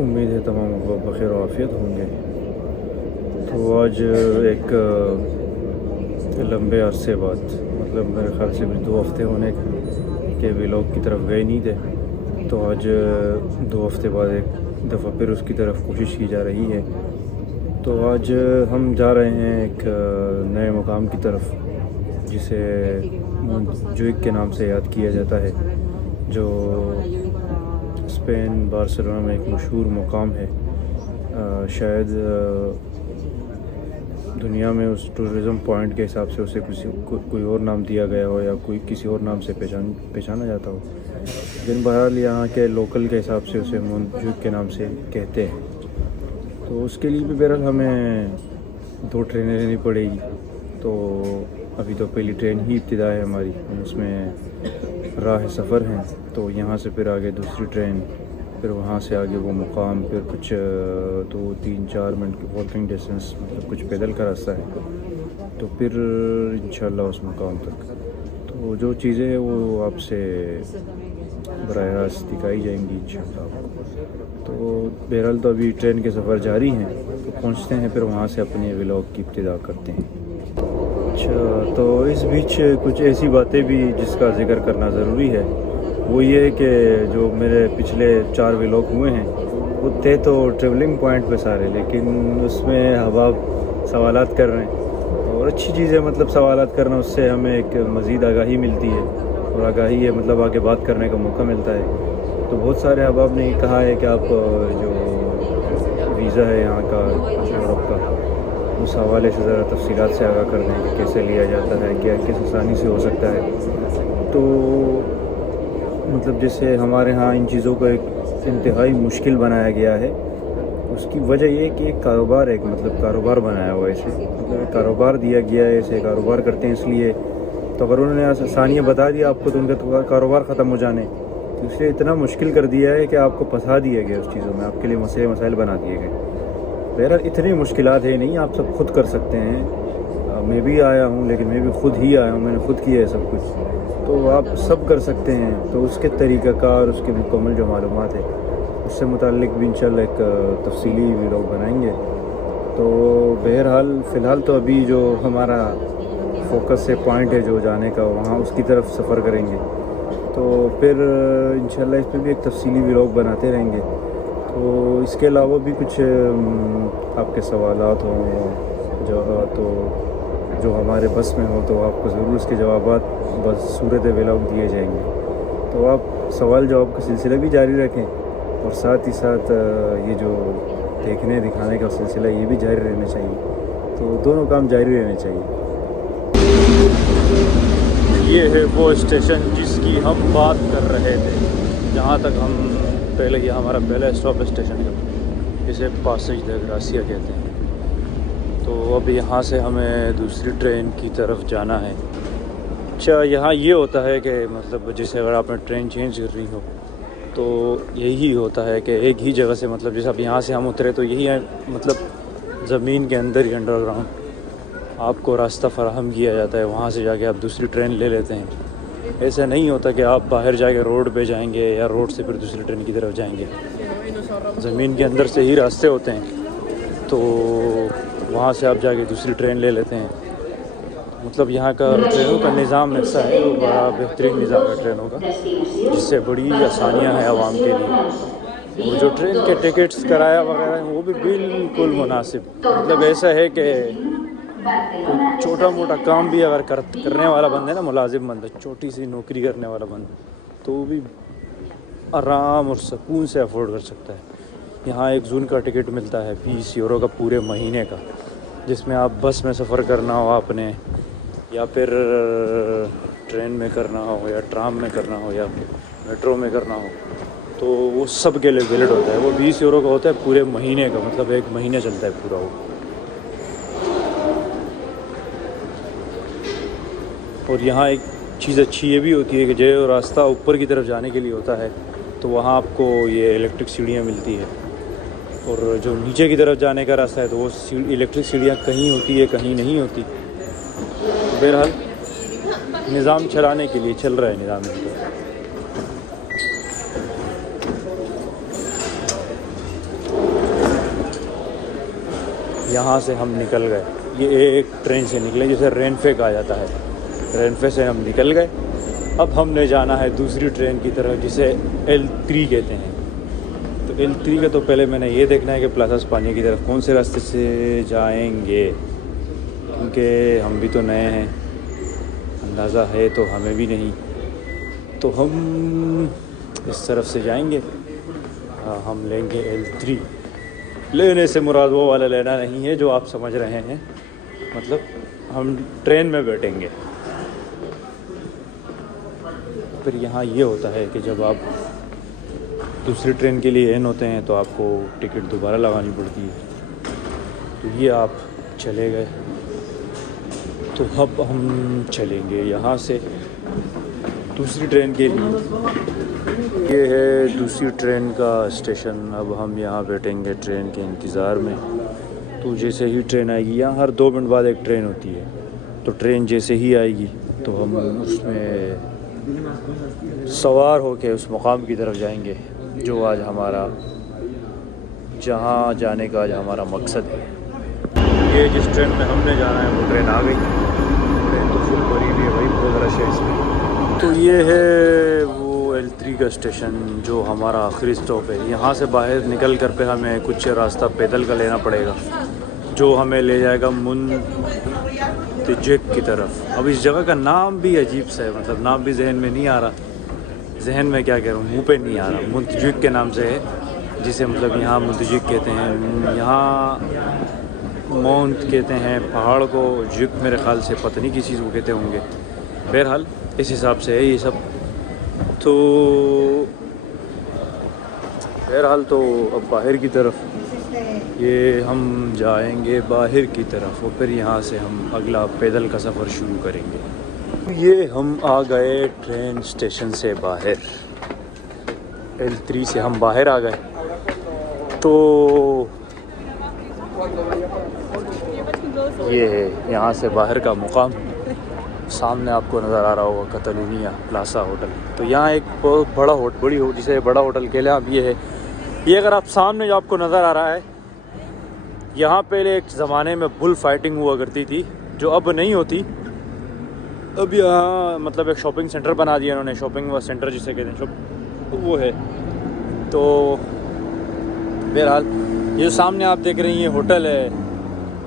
امید ہے تمام احباب بخیر و عافیت ہوں گے۔ تو آج ایک لمبے عرصے بعد، مطلب میرے خیال سے بھی 2 ہفتے ہونے کے ولاگ کی طرف گئے نہیں تھے، تو آج 2 ہفتے بعد ایک دفعہ پھر اس کی طرف کوشش کی جا رہی ہے۔ تو آج ہم جا رہے ہیں ایک نئے مقام کی طرف، جسے مونٹجوئک کے نام سے یاد کیا جاتا ہے، جو اسپین بارسلونا میں ایک مشہور مقام ہے۔ شاید دنیا میں اس ٹورزم پوائنٹ کے حساب سے اسے کوئی اور نام دیا گیا ہو یا کوئی کسی اور نام سے پہچانا جاتا ہو، لیکن بہرحال یہاں کے لوکل کے حساب سے اسے مونٹجوئک کے نام سے کہتے ہیں۔ تو اس کے لیے بھی بہرحال ہمیں 2 ٹرینیں لینی پڑے گی۔ تو ابھی تو پہلی ٹرین ہی ابتدا ہے ہماری، اس میں راہ سفر ہیں، تو یہاں سے پھر آگے دوسری ٹرین، پھر وہاں سے آگے وہ مقام، پھر کچھ 2-3-4 منٹ کی واکنگ ڈسٹینس، مطلب کچھ پیدل کا راستہ ہے، تو پھر انشاءاللہ اس مقام تک۔ تو جو چیزیں ہیں وہ آپ سے براہ راست دکھائی جائیں گی انشاءاللہ آپ کو۔ تو بہرحال تو ابھی ٹرین کے سفر جاری ہیں، تو پہنچتے ہیں، پھر وہاں سے اپنے ولاگ کی ابتدا کرتے ہیں۔ اچھا، تو اس بیچ کچھ ایسی باتیں بھی جس کا ذکر کرنا ضروری ہے، وہ یہ ہے کہ جو میرے پچھلے 4 ولاگ ہوئے ہیں وہ تھے تو ٹریولنگ پوائنٹ پہ سارے، لیکن اس میں احباب سوالات کر رہے ہیں، اور اچھی چیز ہے، مطلب سوالات کرنا، اس سے ہمیں ایک مزید آگاہی ملتی ہے، اور آگاہی ہے مطلب آگے بات کرنے کا موقع ملتا ہے۔ تو بہت سارے احباب نے یہ کہا ہے کہ آپ جو ویزا ہے یہاں کا، یورپ کا، اس حوالے سے ذرا تفصیلات سے آگاہ کر دیں کہ کیسے لیا جاتا ہے، کیا کس آسانی سے ہو سکتا ہے۔ تو مطلب جیسے ہمارے ہاں ان چیزوں کو ایک انتہائی مشکل بنایا گیا ہے، اس کی وجہ یہ ہے کہ ایک کاروبار ہے، مطلب کاروبار بنایا ہوا ہے اسے، مطلب ایک کاروبار دیا گیا ہے، اسے کاروبار کرتے ہیں اس لیے۔ تو اگر انہوں نے آسانیاں بتا دیا آپ کو تو ان کا کاروبار ختم ہو جانے، تو اس لیے اتنا مشکل کر دیا ہے کہ آپ کو پھنسا دیا گیا اس چیزوں میں، آپ کے لیے مسائل بنا دیے گئے۔ بہرحال اتنی مشکلات ہے نہیں، آپ سب خود کر سکتے ہیں۔ میں بھی آیا ہوں، لیکن میں بھی خود ہی آیا ہوں، میں نے خود کیا ہے سب کچھ، تو آپ سب کر سکتے ہیں۔ تو اس کے طریقہ کار، اس کی مکمل جو معلومات ہے، اس سے متعلق بھی انشاءاللہ ایک تفصیلی ویڈیو بنائیں گے۔ تو بہرحال فی الحال تو ابھی جو ہمارا فوکس سے پوائنٹ ہے جو جانے کا، وہاں اس کی طرف سفر کریں گے، تو پھر انشاءاللہ اس پہ بھی ایک تفصیلی ویڈیو بناتے رہیں گے۔ تو اس کے علاوہ بھی کچھ آپ کے سوالات ہوں جو ہمارے بس میں ہوں، تو آپ کو ضرور اس کے جوابات بس صورت ولاگ دیے جائیں گے۔ تو آپ سوال جواب کا سلسلہ بھی جاری رکھیں، اور ساتھ ہی ساتھ یہ جو دیکھنے دکھانے کا سلسلہ یہ بھی جاری رہنا چاہیے، تو دونوں کام جاری رہنے چاہیے۔ یہ ہے وہ اسٹیشن جس کی ہم بات کر رہے تھے، جہاں تک ہم پہلے، یہ ہمارا پہلا اسٹاپ اسٹیشن ہے، اسے پاسیج ڈے گراسیا کہتے ہیں۔ تو اب یہاں سے ہمیں دوسری ٹرین کی طرف جانا ہے۔ اچھا، یہاں یہ ہوتا ہے کہ مطلب جیسے اگر آپ نے ٹرین چینج کر رہی ہو تو یہی ہوتا ہے کہ ایک ہی جگہ سے، مطلب جیسے اب یہاں سے ہم اترے تو یہی ہے، مطلب زمین کے اندر ہی انڈر گراؤنڈ آپ کو راستہ فراہم کیا جاتا ہے، وہاں سے جا کے آپ دوسری ٹرین لے لیتے ہیں۔ ایسا نہیں ہوتا کہ آپ باہر جا کے روڈ پہ جائیں گے یا روڈ سے پھر دوسری ٹرین کی طرف جائیں گے، زمین کے اندر سے ہی راستے ہوتے ہیں، تو وہاں سے آپ جا کے دوسری ٹرین لے لیتے ہیں۔ مطلب یہاں کا ٹرینوں کا نظام ایسا ہے، وہ بڑا بہترین نظام ہے ٹرینوں کا، جس سے بڑی آسانیاں ہیں عوام کے لیے۔ اور جو ٹرین کے ٹکٹس، کرایہ وغیرہ ہیں، وہ بھی بالکل مناسب، مطلب ایسا ہے کہ کوئی چھوٹا موٹا کام بھی اگر کرنے والا بندہ ہے نا، ملازم بندہ، چھوٹی سی نوکری کرنے والا بندہ، تو وہ بھی آرام اور سکون سے افورڈ کر سکتا ہے۔ یہاں ایک زون کا ٹکٹ ملتا ہے 20 یورو کا پورے مہینے کا، جس میں آپ بس میں سفر کرنا ہو آپ نے، یا پھر ٹرین میں کرنا ہو، یا ٹرام میں کرنا ہو، یا میٹرو میں کرنا ہو، تو وہ سب کے لیے ویلڈ ہوتا ہے۔ وہ 20 یورو کا ہوتا ہے پورے مہینے کا، مطلب ایک مہینہ چلتا ہے پورا وہ۔ اور یہاں ایک چیز اچھی یہ بھی ہوتی ہے کہ جو راستہ اوپر کی طرف جانے کے لیے ہوتا ہے، تو وہاں آپ کو یہ الیکٹرک سیڑھیاں ملتی ہے، اور جو نیچے کی طرف جانے کا راستہ ہے تو وہ الیکٹرک سیڑھیاں کہیں ہوتی ہے کہیں نہیں ہوتی۔ بہرحال نظام چلانے کے لیے چل رہا ہے نظام ان کا۔ یہاں سے ہم نکل گئے. یہ ایک ٹرین سے نکلے جسے رینفے کہا جاتا ہے. رینفے سے ہم نکل گئے. اب ہم نے جانا ہے دوسری ٹرین کی طرف جسے L3 کہتے ہیں. تو L3 کا تو پہلے میں نے یہ دیکھنا ہے کہ پلازا اسپانیہ کی طرف کون سے راستے سے جائیں گے، کیونکہ ہم بھی تو نئے ہیں، اندازہ ہے تو ہمیں بھی نہیں. تو ہم اس طرف سے جائیں گے. ہم لیں گے L3. لینے سے مراد وہ والا لینا نہیں ہے جو آپ سمجھ رہے ہیں، مطلب ہم ٹرین میں بیٹھیں گے. پھر یہاں یہ ہوتا ہے کہ جب آپ دوسری ٹرین کے لیے ان ہوتے ہیں تو آپ کو ٹکٹ دوبارہ لگانی پڑتی ہے. تو یہ آپ چلے گئے. تو اب ہم چلیں گے یہاں سے دوسری ٹرین کے لیے. یہ ہے دوسری ٹرین کا اسٹیشن. اب ہم یہاں بیٹھیں گے ٹرین کے انتظار میں. تو جیسے ہی ٹرین آئے گی، یہاں ہر 2 منٹ بعد ایک ٹرین ہوتی ہے، تو ٹرین جیسے ہی آئے گی تو ہم اس میں سوار ہو کے اس مقام کی طرف جائیں گے جو آج ہمارا، جہاں جانے کا آج ہمارا مقصد ہے. یہ جس ٹرین میں ہم نے جانا ہے وہ ٹرین آ گئی. ٹرین تو فل بھری ہوئی ہے بھائی، بہت رش ہے اس میں. تو یہ ہے وہ L3 کا اسٹیشن جو ہمارا آخری اسٹاپ ہے. یہاں سے باہر نکل کر پہ ہمیں کچھ راستہ پیدل کا لینا پڑے گا جو ہمیں لے جائے گا منتجک کی طرف. اب اس جگہ کا نام بھی عجیب سا ہے، مطلب نام بھی ذہن میں نہیں آ رہا. ذہن میں کیا کہہ رہا ہوں، منہ پہ نہیں آ رہا. منتجک کے نام سے ہے، جسے مطلب یہاں منتجک کہتے ہیں. یہاں مونت کہتے ہیں پہاڑ کو، جک میرے خیال سے پتہ نہیں کس چیز کو کہتے ہوں گے. بہرحال اس حساب سے ہے یہ سب. تو بہرحال تو اب باہر کی طرف یہ ہم جائیں گے، باہر کی طرف، اور پھر یہاں سے ہم اگلا پیدل کا سفر شروع کریں گے. یہ ہم آ گئے ٹرین اسٹیشن سے باہر. L3 سے ہم باہر آ گئے. تو یہ ہے یہاں سے باہر کا مقام. سامنے آپ کو نظر آ رہا ہوگا کتالونیا پلازا ہوٹل. تو یہاں ایک بہت بڑا جسے بڑا ہوٹل کہہ لیں آپ، یہ ہے. یہ اگر آپ سامنے جو آپ کو نظر آ رہا ہے، یہاں پہلے ایک زمانے میں بل فائٹنگ ہوا کرتی تھی جو اب نہیں ہوتی. اب یہاں مطلب ایک شاپنگ سینٹر بنا دیا انہوں نے. شاپنگ سینٹر جسے کہتے ہیں وہ ہے. تو بہرحال یہ جو سامنے آپ دیکھ رہے ہیں یہ ہوٹل ہے.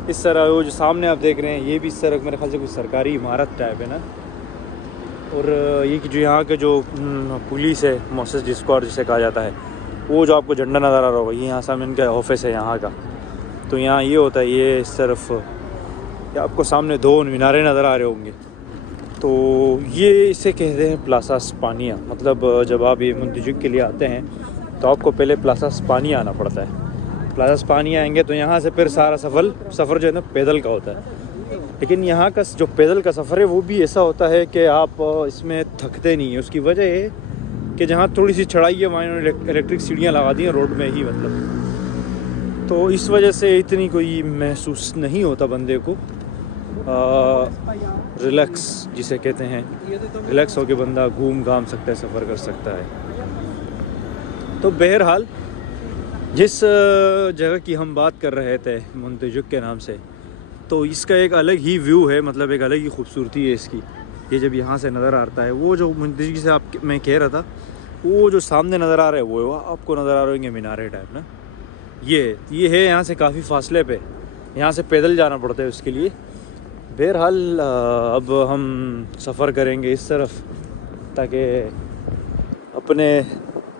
اس طرح وہ جو سامنے آپ دیکھ رہے ہیں یہ بھی اس طرح میرے خیال سے کوئی سرکاری عمارت ٹائپ ہے نا. اور یہ جو یہاں کے جو پولیس ہے، موسس ڈسکوار جسے کہا جاتا ہے، وہ جو آپ کو جھنڈا نظر آ رہا ہوگا، یہ یہاں سامنے ان کا آفس ہے یہاں کا. تو یہاں یہ ہوتا ہے، یہ اس طرف آپ کو سامنے 2 مینارے نظر آ رہے ہوں گے. تو یہ اسے کہتے ہیں پلازا اسپانیہ. مطلب جب آپ یہ منتجک کے لیے آتے ہیں تو آپ کو پہلے پلازا اسپانیہ آنا پڑتا ہے. پلازا اسپانیہ آئیں گے تو یہاں سے پھر سارا سفر جو ہے نا پیدل کا ہوتا ہے. لیکن یہاں کا جو پیدل کا سفر ہے وہ بھی ایسا ہوتا ہے کہ آپ اس میں تھکتے نہیں ہیں. اس کی وجہ ہے کہ جہاں تھوڑی سی چڑھائی ہے وہاں انہوں نے الیکٹرک سیڑھیاں لگا دی ہیں روڈ میں ہی، مطلب. تو اس وجہ سے اتنی کوئی محسوس نہیں ہوتا بندے کو. ریلیکس جسے کہتے ہیں، ریلیکس ہو کے بندہ گھوم گھام سکتا ہے، سفر کر سکتا ہے. تو بہرحال جس جگہ کی ہم بات کر رہے تھے منتجک کے نام سے، تو اس کا ایک الگ ہی ویو ہے، مطلب ایک الگ ہی خوبصورتی ہے اس کی. یہ جب یہاں سے نظر آتا ہے، وہ جو منتجک سے میں کہہ رہا تھا، وہ جو سامنے نظر آ رہا ہے وہ آپ کو نظر آ رہے ہوں گے مینارے ٹائپ نا. یہ ہے یہاں سے کافی فاصلے پہ، یہاں سے پیدل جانا پڑتا ہے اس کے لیے. بہرحال اب ہم سفر کریں گے اس طرف تاکہ اپنے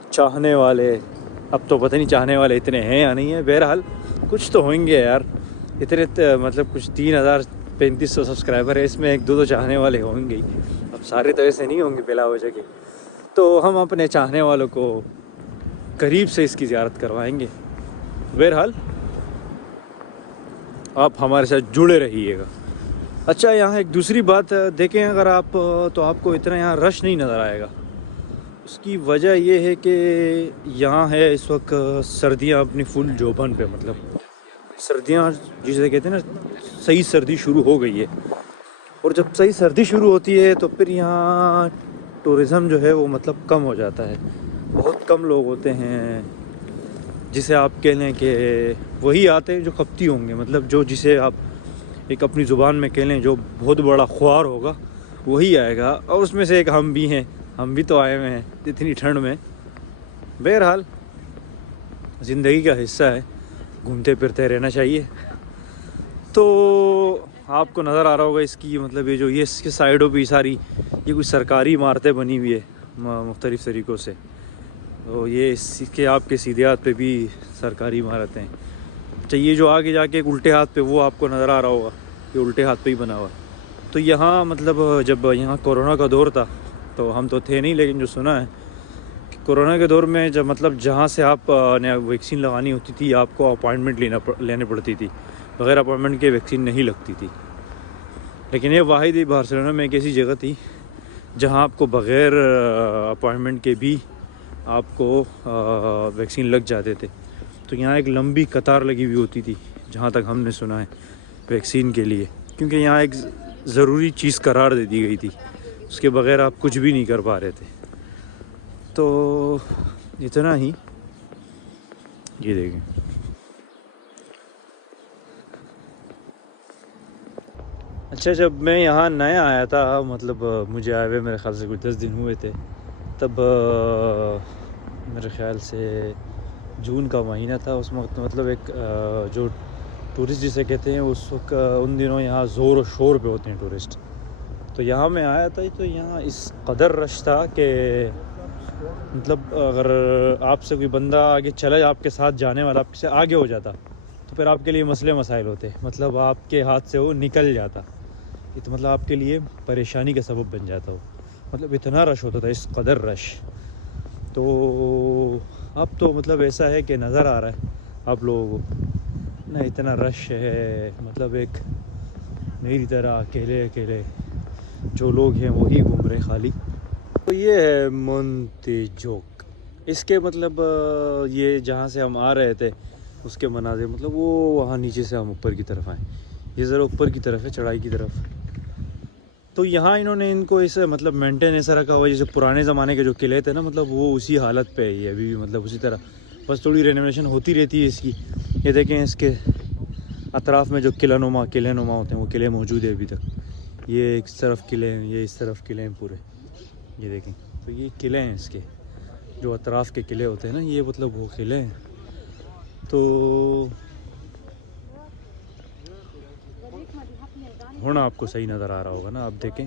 چاہنے والے، اب تو پتہ نہیں چاہنے والے اتنے ہیں یا نہیں ہیں، بہرحال کچھ تو ہوئیں گے یار. اتنے مطلب کچھ 3350 سبسکرائبر ہے، اس میں 1-2 چاہنے والے ہوں گے. اب سارے تو ایسے نہیں ہوں گے بلا وجہ کے. تو ہم اپنے چاہنے والوں کو قریب سے اس کی زیارت کروائیں گے. بہرحال آپ ہمارے ساتھ جڑے رہیے گا. اچھا یہاں ایک دوسری بات دیکھیں اگر آپ، تو آپ کو اتنا یہاں رش نہیں نظر آئے گا. اس کی وجہ یہ ہے کہ یہاں ہے اس وقت سردیاں اپنی فل جوبن پہ، مطلب سردیاں جسے کہتے ہیں نا، صحیح سردی شروع ہو گئی ہے. اور جب صحیح سردی شروع ہوتی ہے تو پھر یہاں ٹورزم جو ہے وہ مطلب کم ہو جاتا ہے. بہت کم لوگ ہوتے ہیں جسے آپ کہہ لیں کہ وہی آتے ہیں جو کپتی ہوں گے، مطلب جو جسے آپ ایک اپنی زبان میں کہہ لیں جو بہت بڑا خوار ہوگا وہی آئے گا، اور اس میں سے ایک ہم بھی ہیں، ہم بھی تو آئے ہوئے ہیں اتنی ٹھنڈ میں۔ بہرحال زندگی کا حصہ ہے، گھومتے پھرتے رہنا چاہیے۔ تو آپ کو نظر آ رہا ہوگا اس کی مطلب یہ جو یہ اس کے سائڈوں پہ ساری یہ کچھ سرکاری عمارتیں بنی ہوئی ہے مختلف طریقوں سے، تو یہ اس کے آپ کے سیدھے ہاتھ پہ بھی سرکاری عمارتیں ہیں۔ اچھا، یہ جو آگے جا کے ایک الٹے ہاتھ پہ وہ آپ کو نظر آ رہا ہوگا، یہ الٹے ہاتھ پہ ہی بنا ہوا۔ تو یہاں مطلب جب یہاں کورونا کا دور تھا تو ہم تو تھے نہیں، لیکن جو سنا ہے کہ کورونا کے دور میں جب مطلب جہاں سے آپ نے ویکسین لگانی ہوتی تھی آپ کو اپائنٹمنٹ لینے پڑتی تھی، بغیر اپائنٹمنٹ کے ویکسین نہیں لگتی تھی۔ لیکن یہ واحد ہی بارسلونا میں ایک ایسی جگہ تھی جہاں آپ کو بغیر اپائنٹمنٹ کے بھی آپ کو ویکسین لگ جاتے تھے۔ تو یہاں ایک لمبی قطار لگی ہوئی ہوتی تھی جہاں تک ہم نے سنا ہے ویکسین کے لیے، کیونکہ یہاں ایک ضروری چیز قرار دے دی گئی تھی، اس کے بغیر آپ کچھ بھی نہیں کر پا رہے تھے۔ تو اتنا ہی، یہ دیکھیں اچھا، جب میں یہاں نیا آیا تھا، مطلب مجھے آئے ہوئے میرے خیال سے کچھ 10 دن ہوئے تھے، تب میرے خیال سے جون کا مہینہ تھا۔ اس وقت مطلب ایک جو ٹورسٹ جسے کہتے ہیں اس وقت ان دنوں یہاں زور و شور پہ ہوتے ہیں ٹورسٹ۔ تو یہاں میں آیا تھا تو یہاں اس قدر رش تھا کہ مطلب اگر آپ سے کوئی بندہ آگے چلا آپ کے ساتھ جانے والا آپ سے آگے ہو جاتا تو پھر آپ کے لیے مسئلے مسائل ہوتے، مطلب آپ کے ہاتھ سے وہ نکل جاتا، یہ تو مطلب آپ کے لیے پریشانی کا سبب بن جاتا ہو، مطلب اتنا رش ہوتا تھا، اس قدر رش۔ تو اب تو مطلب ایسا ہے کہ نظر آ رہا ہے آپ لوگوں کو نہ اتنا رش ہے، مطلب ایک میری طرح اکیلے اکیلے جو لوگ ہیں وہی گھوم رہے خالی۔ تو یہ ہے مونتیجوک، اس کے مطلب یہ جہاں سے ہم آ رہے تھے اس کے مناظر مطلب وہ وہاں نیچے سے ہم اوپر کی طرف آئیں، یہ ذرا اوپر کی طرف ہے، چڑھائی کی طرف۔ تو یہاں انہوں نے ان کو ایسے مطلب مینٹین ایسا رکھا ہوا ہے جیسے پرانے زمانے کے جو قلعے تھے نا، مطلب وہ اسی حالت پہ ہے ابھی بھی، مطلب اسی طرح، بس تھوڑی رینوویشن ہوتی رہتی ہے اس کی۔ یہ دیکھیں اس کے اطراف میں جو قلعہ نما ہوتے ہیں وہ قلعے موجود ہیں ابھی تک، یہ ایک طرف قلعے ہیں، یہ اس طرف قلعے ہیں پورے، یہ دیکھیں۔ تو یہ قلعے ہیں اس کے جو اطراف کے قلعے ہوتے ہیں نا، یہ مطلب وہ قلعے ہیں۔ تو ہونا آپ کو صحیح نظر آ رہا ہوگا نا، آپ دیکھیں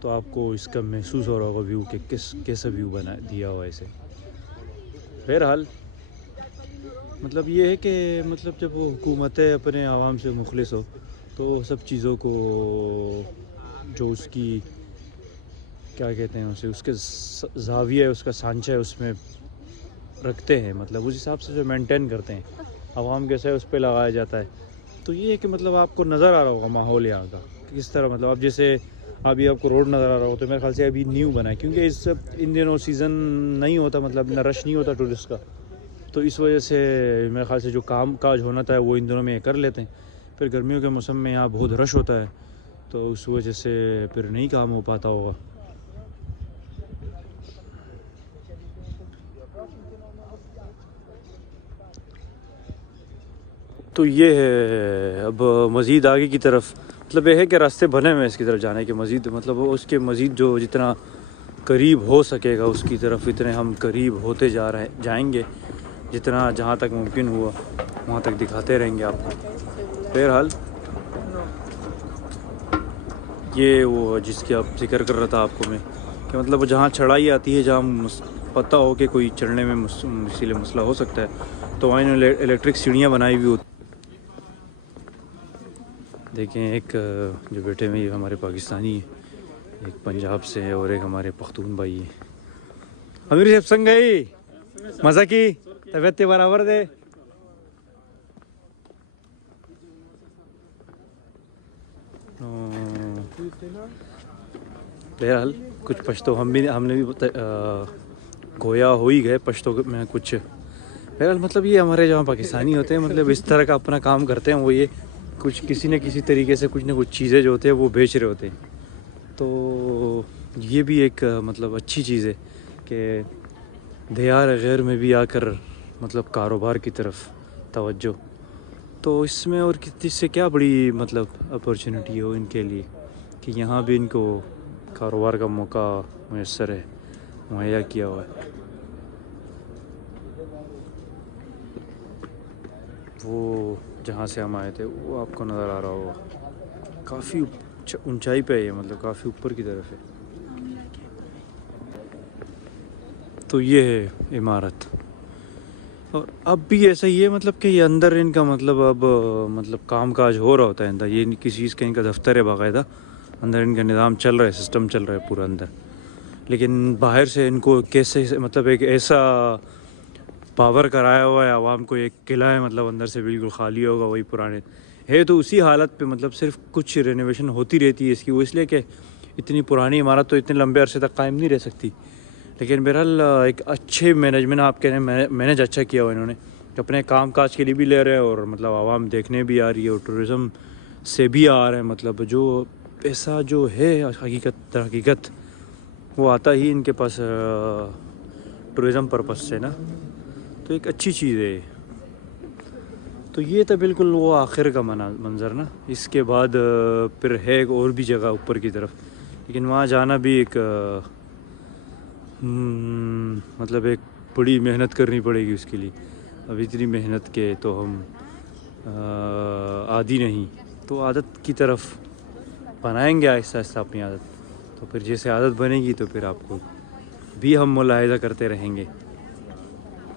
تو آپ کو اس کا محسوس ہو رہا ہوگا ویو کہ کیسا ویو بنا دیا ہوا ایسے۔ بہرحال مطلب یہ ہے کہ مطلب جب وہ حکومتیں اپنے عوام سے مخلص ہو تو سب چیزوں کو جو اس کی کیا کہتے ہیں اسے، اس کے زاویہ ہے، اس کا سانچہ ہے، اس میں رکھتے ہیں، مطلب اس حساب سے جو مینٹین کرتے ہیں عوام کیسے اس پہ لگایا جاتا ہے۔ تو یہ ہے کہ مطلب آپ کو نظر آ رہا ہوگا ماحول یہاں کا کس طرح، مطلب اب جیسے ابھی آپ کو روڈ نظر آ رہا ہوگا تو میرے خیال سے ابھی نیو بنا ہے، کیونکہ ان دنوں سیزن نہیں ہوتا، مطلب نہ رش نہیں ہوتا ٹورسٹ کا، تو اس وجہ سے میرے خیال سے جو کام کاج ہونا تھا وہ ان دنوں میں یہ کر لیتے ہیں۔ پھر گرمیوں کے موسم میں یہاں بہت رش ہوتا ہے تو اس وجہ سے پھر نہیں کام ہو پاتا ہوگا۔ تو یہ ہے اب مزید آگے کی طرف، مطلب یہ ہے کہ راستے بنے ہوئے اس کی طرف جانے کے مزید، مطلب اس کے مزید جو جتنا قریب ہو سکے گا اس کی طرف اتنے ہم قریب ہوتے جائیں گے، جتنا جہاں تک ممکن ہوا وہاں تک دکھاتے رہیں گے آپ کو۔ بہرحال یہ وہ جس کی آپ ذکر کر رہا تھا آپ کو میں کہ مطلب جہاں چڑھائی آتی ہے، جہاں پتہ ہو کہ کوئی چڑھنے میں مسئلہ ہو سکتا ہے تو وہاں انہوں نے الیکٹرک سیڑھیاں بنائی ہوئی ہوتی۔ دیکھیں ایک جو بیٹھے ہوئے یہ ہمارے پاکستانی ہیں، ایک پنجاب سے ہے اور ایک ہمارے پختون بھائی ہیں۔ امیر صاحب سنگ گئی مزہ کی طبیعت برابر دے۔ بہرحال کچھ پشتو ہم نے بھی گویا ہو ہی گئے پشتو میں کچھ۔ بہرحال مطلب یہ ہمارے جہاں پاکستانی ہوتے ہیں مطلب اس طرح کا اپنا کام کرتے ہیں، وہ یہ کچھ کسی نہ کسی طریقے سے کچھ نہ کچھ چیزیں جو ہوتے ہیں وہ بیچ رہے ہوتے ہیں۔ تو یہ بھی ایک مطلب اچھی چیز ہے کہ دیار غیر میں بھی آ کر مطلب کاروبار کی طرف توجہ، تو اس میں اور اس سے کیا بڑی مطلب اپرچونٹی ہو ان کے لیے کہ یہاں بھی ان کو کاروبار کا موقع میسر ہے، مہیا کیا ہوا ہے۔ وہ جہاں سے ہم آئے تھے وہ آپ کو نظر آ رہا ہوگا، کافی اونچائی پہ ہے یہ، مطلب کافی اوپر کی طرف ہے۔ تو یہ ہے عمارت، اور اب بھی ایسا ہی ہے، مطلب کہ یہ اندر ان کا مطلب اب مطلب کام کاج ہو رہا ہوتا ہے اندر، یہ کسی چیز کا ان کا دفتر ہے باقاعدہ، اندر ان کا نظام چل رہا ہے، سسٹم چل رہا ہے پورا اندر، لیکن باہر سے ان کو کیسے مطلب ایک ایسا پاور کرایا ہوا ہے عوام کو، ایک قلعہ ہے مطلب اندر سے بالکل خالی ہوگا وہی پرانے ہے، تو اسی حالت پہ مطلب صرف کچھ رینویشن ہوتی رہتی ہے اس کی، وہ اس لیے کہ اتنی پرانی عمارت تو اتنے لمبے عرصے تک قائم نہیں رہ سکتی، لیکن بہرحال ایک اچھے مینجمنٹ آپ کہہ رہے ہیں، مینیج اچھا کیا ہوا انہوں نے، اپنے کام کاج کے لیے بھی لے رہے ہیں اور مطلب عوام دیکھنے بھی آ رہی ہے اور ٹورزم سے بھی آ رہے ہیں، مطلب جو پیسہ جو ہے حقیقت وہ آتا ہی ان کے پاس ٹورزم پرپس سے نا، تو ایک اچھی چیز ہے۔ تو یہ تھا بالکل وہ آخر کا منظر نا، اس کے بعد پھر ہے ایک اور بھی جگہ اوپر کی طرف، لیکن وہاں جانا بھی ایک مطلب ایک بڑی محنت کرنی پڑے گی اس کے لیے، اب اتنی محنت کے تو ہم عادی نہیں، تو عادت کی طرف بنائیں گے آہستہ آہستہ اپنی عادت، تو پھر جیسے عادت بنے گی تو پھر آپ کو بھی ہم ملاحظہ کرتے رہیں گے۔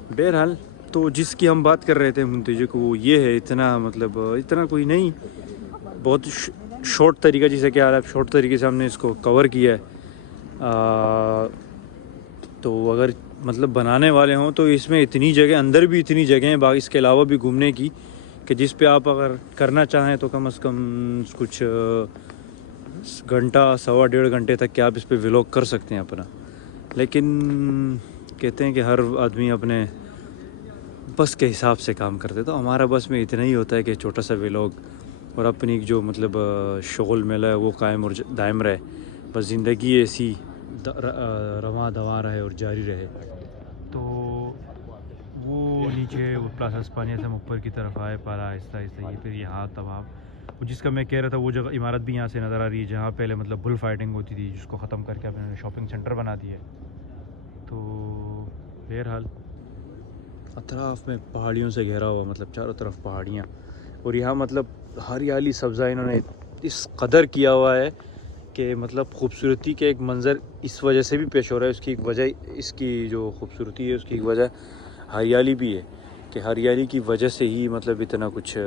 بہرحال تو جس کی ہم بات کر رہے تھے منتج کو، وہ یہ ہے، اتنا مطلب اتنا کوئی نہیں، بہت شارٹ طریقہ جسے کہ آپ شارٹ طریقے سے ہم نے اس کو کور کیا ہے، تو اگر مطلب بنانے والے ہوں تو اس میں اتنی جگہ، اندر بھی اتنی جگہیں ہیں باقی اس کے علاوہ بھی گھومنے کی، کہ جس پہ آپ اگر کرنا چاہیں تو کم از کم کچھ گھنٹہ سوا ڈیڑھ گھنٹے تک کہ آپ اس پہ ولاگ کر سکتے ہیں اپنا، لیکن کہتے ہیں کہ ہر آدمی اپنے بس کے حساب سے کام کرتے، تو ہمارا بس میں اتنا ہی ہوتا ہے کہ چھوٹا سا ولاگ اور اپنی جو مطلب شغل میلہ ہے وہ قائم اور دائم رہے، بس زندگی ایسی رواں دواں رہے اور جاری رہے۔ تو وہ نیچے پلازا اسپانیہ سے ہم اوپر کی طرف آئے پارا آہستہ آہستہ، یہ پھر یہاں تب آپ جس کا میں کہہ رہا تھا وہ جگہ عمارت بھی یہاں سے نظر آ رہی ہے جہاں پہلے مطلب بل فائٹنگ ہوتی تھی، جس کو ختم کر کے اب انہوں نے شاپنگ سینٹر بنا دیا ہے۔ تو بہرحال اطراف میں پہاڑیوں سے گھیرا ہوا، مطلب چاروں طرف پہاڑیاں، اور یہاں مطلب ہریالی سبزہ انہوں نے اس قدر کیا ہوا ہے کہ مطلب خوبصورتی کے ایک منظر اس وجہ سے بھی پیش ہو رہا ہے، اس کی ایک وجہ، اس کی جو خوبصورتی ہے اس کی ایک وجہ ہریالی بھی ہے، کہ ہریالی کی وجہ سے ہی مطلب اتنا کچھ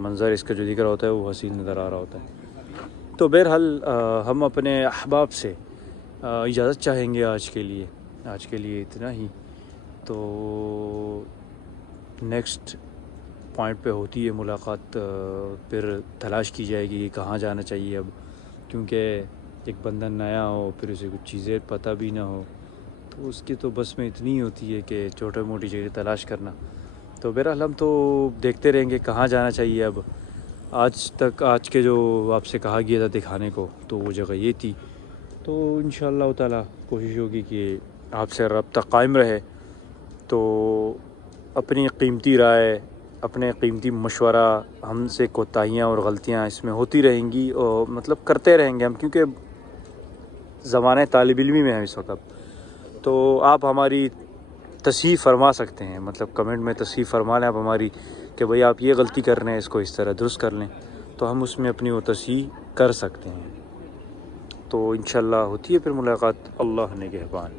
منظر اس کا جو دکھ رہا ہوتا ہے وہ حسین نظر آ رہا ہوتا ہے۔ تو بہرحال ہم اپنے احباب سے اجازت چاہیں گے آج کے لیے اتنا ہی، تو نیکسٹ پوائنٹ پہ ہوتی ہے ملاقات، پھر تلاش کی جائے گی کہ کہاں جانا چاہیے اب، کیونکہ ایک بندہ نیا ہو پھر اسے کچھ چیزیں پتہ بھی نہ ہو تو اس کی تو بس میں اتنی ہی ہوتی ہے کہ چھوٹی موٹی چیزیں تلاش کرنا۔ تو بہرحال ہم تو دیکھتے رہیں گے کہاں جانا چاہیے اب، آج کے جو آپ سے کہا گیا تھا دکھانے کو تو وہ جگہ یہ تھی، تو انشاءاللہ تعالی کوشش ہوگی کہ آپ سے رابطہ قائم رہے، تو اپنی قیمتی رائے، اپنے قیمتی مشورہ، ہم سے کوتاہیاں اور غلطیاں اس میں ہوتی رہیں گی اور مطلب کرتے رہیں گے ہم، کیونکہ زمانہ طالب علمی میں ہیں اس وقت، تو آپ ہماری تصحیح فرما سکتے ہیں، مطلب کمنٹ میں تصحیح فرما لیں آپ ہماری کہ بھئی آپ یہ غلطی کر رہے ہیں، اس کو اس طرح درست کر لیں، تو ہم اس میں اپنی وہ تصحیح کر سکتے ہیں۔ تو انشاءاللہ ہوتی ہے پھر ملاقات، اللہ نگہبان۔